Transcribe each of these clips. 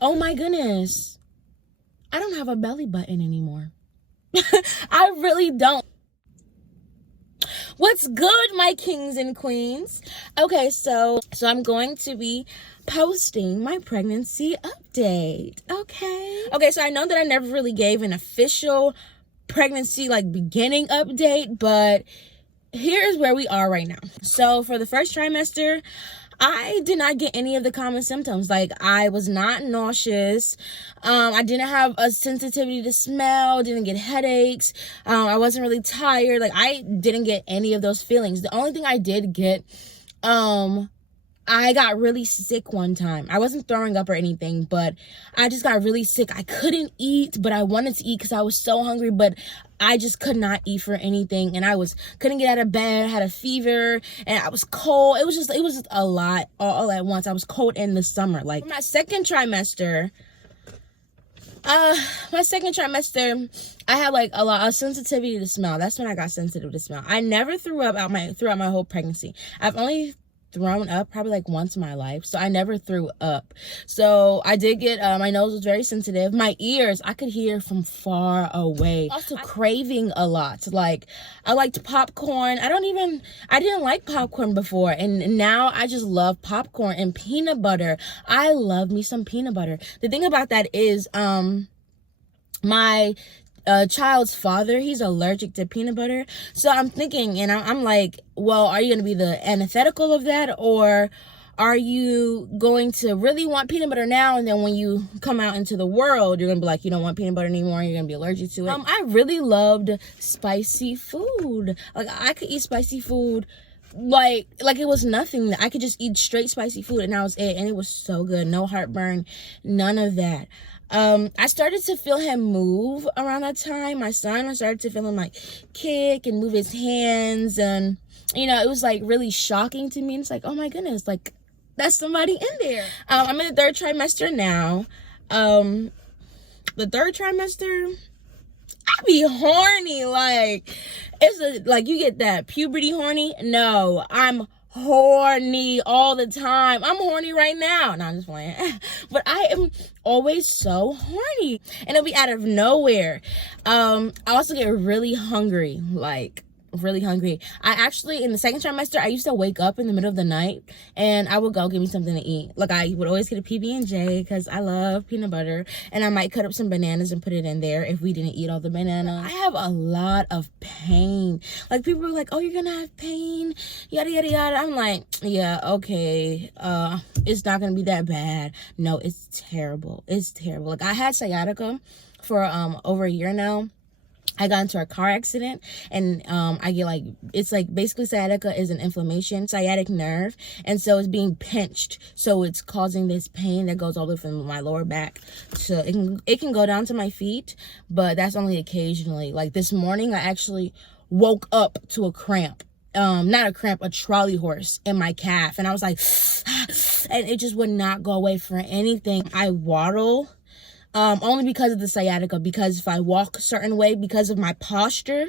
Oh my goodness. I don't have a belly button anymore. I really don't. What's good, my kings and queens? Okay, so I'm going to be posting my pregnancy update. Okay, so I know that I never really gave an official pregnancy beginning update, but here's where we are right now. So for the first trimester, I did not get any of the common symptoms. I was not nauseous. I didn't have a sensitivity to smell, didn't get headaches. I wasn't really tired. I didn't get any of those feelings. The only thing I did get, I got really sick one time. I wasn't throwing up or anything, but I just got really sick. I couldn't eat, but I wanted to eat because I was so hungry, but I just could not eat for anything. And couldn't get out of bed, had a fever, and I was cold. It was just a lot all at once. I was cold in the summer. My second trimester, I had a lot of sensitivity to smell. That's when I got sensitive to smell. I never threw up throughout my whole pregnancy. I've only thrown up probably once in my life, so I never threw up. So I did get my nose was very sensitive. My ears, I could hear from far away. Also craving a lot. I liked popcorn. I didn't like popcorn before, and now I just love popcorn and peanut butter. I love me some peanut butter. The thing about that is my child's father, he's allergic to peanut butter. So I'm thinking, and I'm like, well, are you going to be the antithetical of that, or are you going to really want peanut butter now, and then when you come out into the world, you're going to be like, you don't want peanut butter anymore, you're going to be allergic to it? I really loved spicy food. I could eat spicy food like it was nothing. I could just eat straight spicy food, and that was it, and it was so good. No heartburn, none of that. I started to feel him move around that time. My son, I started to feel him kick and move his hands, and it was really shocking to me. It's oh my goodness, that's somebody in there. I'm in the third trimester now. The third trimester, I be horny. You get that puberty horny. No, I'm horny all the time. I'm horny right now. No, I'm just playing. But I am always so horny, and it'll be out of nowhere. I also get really hungry, really hungry. I actually, in the second trimester, I used to wake up in the middle of the night and I would go get me something to eat. I would always get a PB&J because I love peanut butter, and I might cut up some bananas and put it in there if we didn't eat all the bananas. I have a lot of pain. People are oh, you're gonna have pain, yada yada yada. I'm like, yeah, okay, it's not gonna be that bad. No, it's terrible. It's terrible. I had sciatica for over a year now. I got into a car accident, and I get it's basically sciatica is an inflammation, sciatic nerve, and so it's being pinched, so it's causing this pain that goes all the way from my lower back to it can go down to my feet, but that's only occasionally. This morning, I actually woke up to a cramp. Not a cramp, a trolley horse in my calf, and I was and it just would not go away for anything. I waddle. Only because of the sciatica, because if I walk a certain way, because of my posture,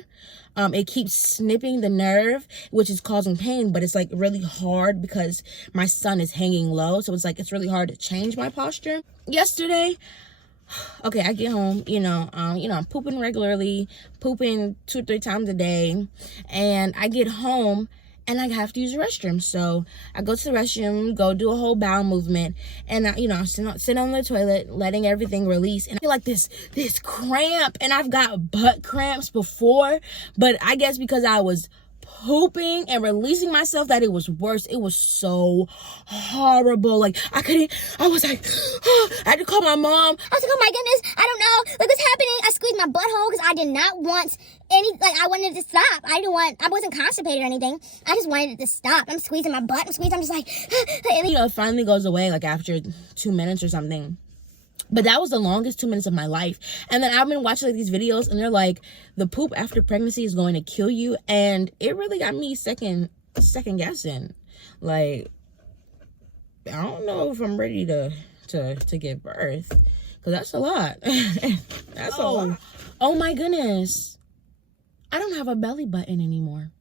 it keeps snipping the nerve, which is causing pain, but it's really hard because my son is hanging low. So it's really hard to change my posture. Yesterday, okay, I get home, I'm pooping regularly, pooping 2 or 3 times a day, and I get home and I have to use the restroom. So I go to the restroom, go do a whole bowel movement, and I sit on the toilet, letting everything release, and I feel this cramp, and I've got butt cramps before, but I guess because I was pooping and releasing myself, that it was worse. It was so horrible. I was oh, I had to call my mom. I was oh my goodness, I don't know, what's happening. I squeezed my butthole because I did not want I wanted it to stop. I wasn't constipated or anything. I just wanted it to stop. I'm squeezing my butt, I'm just it finally goes away after 2 minutes or something. But that was the longest 2 minutes of my life. And then I've been watching these videos, and they're the poop after pregnancy is going to kill you. And it really got me second guessing. I don't know if I'm ready to give birth, because that's a lot. A lot. Oh my goodness. I don't have a belly button anymore.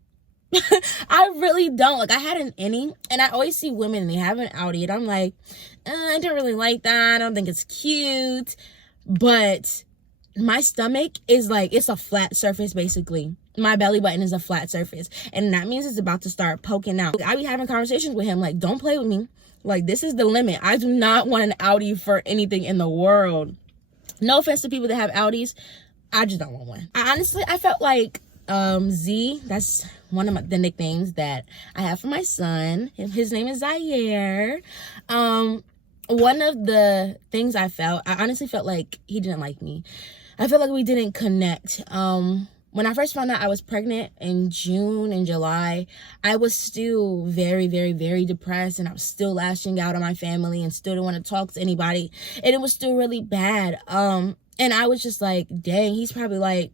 I really don't. Like, I had an innie, and I always see women and they have an Audi, and I'm like, I don't really like that. I don't think it's cute. But my stomach is like, it's a flat surface, basically. My belly button is a flat surface, and that means it's about to start poking out. I be having conversations with him like, don't play with me. Like, this is the limit. I do not want an Audi for anything in the world. No offense to people that have Audis. I just don't want one. I felt like Z, that's one of the nicknames that I have for my son. His name is Zaire. One of the things I honestly felt like he didn't like me. I felt like we didn't connect. When I first found out I was pregnant in June and July, I was still very, very, very depressed, and I was still lashing out on my family and still didn't want to talk to anybody, and it was still really bad. And I was just like, dang, he's probably like,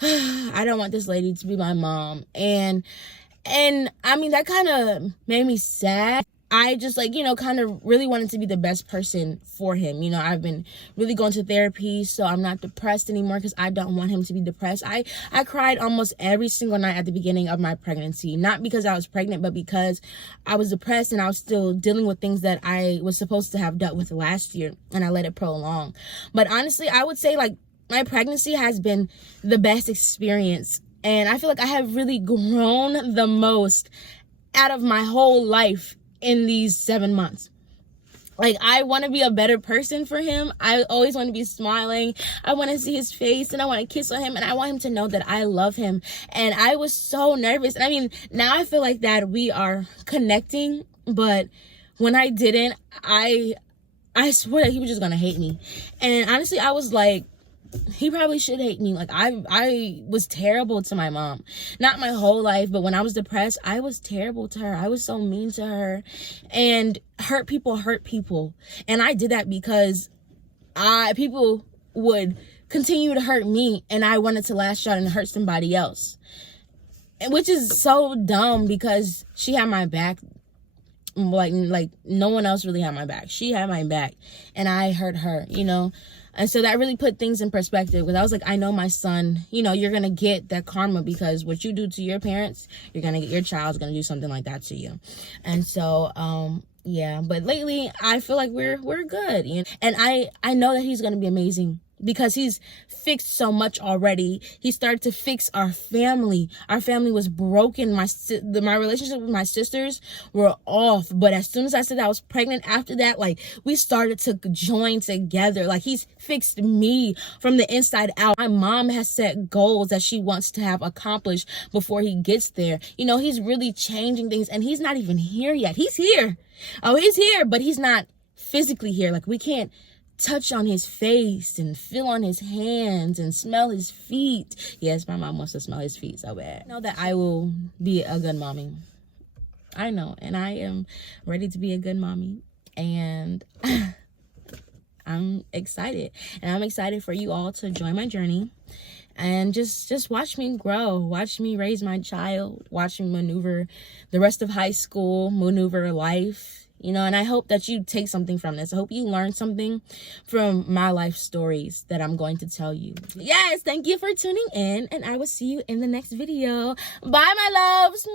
I don't want this lady to be my mom. And I mean, that kind of made me sad. I just, like, you know, kind of really wanted to be the best person for him. You know, I've been really going to therapy, so I'm not depressed anymore because I don't want him to be depressed. I cried almost every single night at the beginning of my pregnancy, not because I was pregnant, but because I was depressed and I was still dealing with things that I was supposed to have dealt with last year, and I let it prolong. But honestly, I would say, like, my pregnancy has been the best experience, and I feel like I have really grown the most out of my whole life in these 7 months. Like, I want to be a better person for him. I always want to be smiling. I want to see his face, and I want to kiss on him, and I want him to know that I love him. And I was so nervous. And I mean, now I feel like that we are connecting, but when I didn't, I swear that he was just gonna hate me. And honestly, I was like, he probably should hate me. Like, I was terrible to my mom. Not my whole life, but when I was depressed, I was terrible to her. I was so mean to her. And hurt people. And I did that because people would continue to hurt me, and I wanted to lash out and hurt somebody else. Which is so dumb because she had my back. Like no one else really had my back. She had my back, and I hurt her, you know. And so that really put things in perspective, because I was like, I know my son, you know, you're going to get that karma, because what you do to your parents, you're going to get, your child's going to do something like that to you. And so, yeah, but lately I feel like we're good, you know? And I know that he's going to be amazing, because he's fixed so much already. He started to fix our family. Our family was broken. My relationship with my sisters were off. But as soon as I said I was pregnant, after that, like, we started to join together. Like, he's fixed me from the inside out. My mom has set goals that she wants to have accomplished before he gets there. You know, he's really changing things, and he's not even here yet. He's here. Oh, he's here, but he's not physically here. Like, we can't touch on his face and feel on his hands and smell his feet. Yes, my mom wants to smell his feet so bad. I know that I will be a good mommy. I know, and I am ready to be a good mommy, and I'm excited. And I'm excited for you all to join my journey and just watch me grow, watch me raise my child, watch me maneuver the rest of high school, maneuver life. You know, and I hope that you take something from this. I hope you learn something from my life stories that I'm going to tell you. Yes, thank you for tuning in, and I will see you in the next video. Bye, my loves.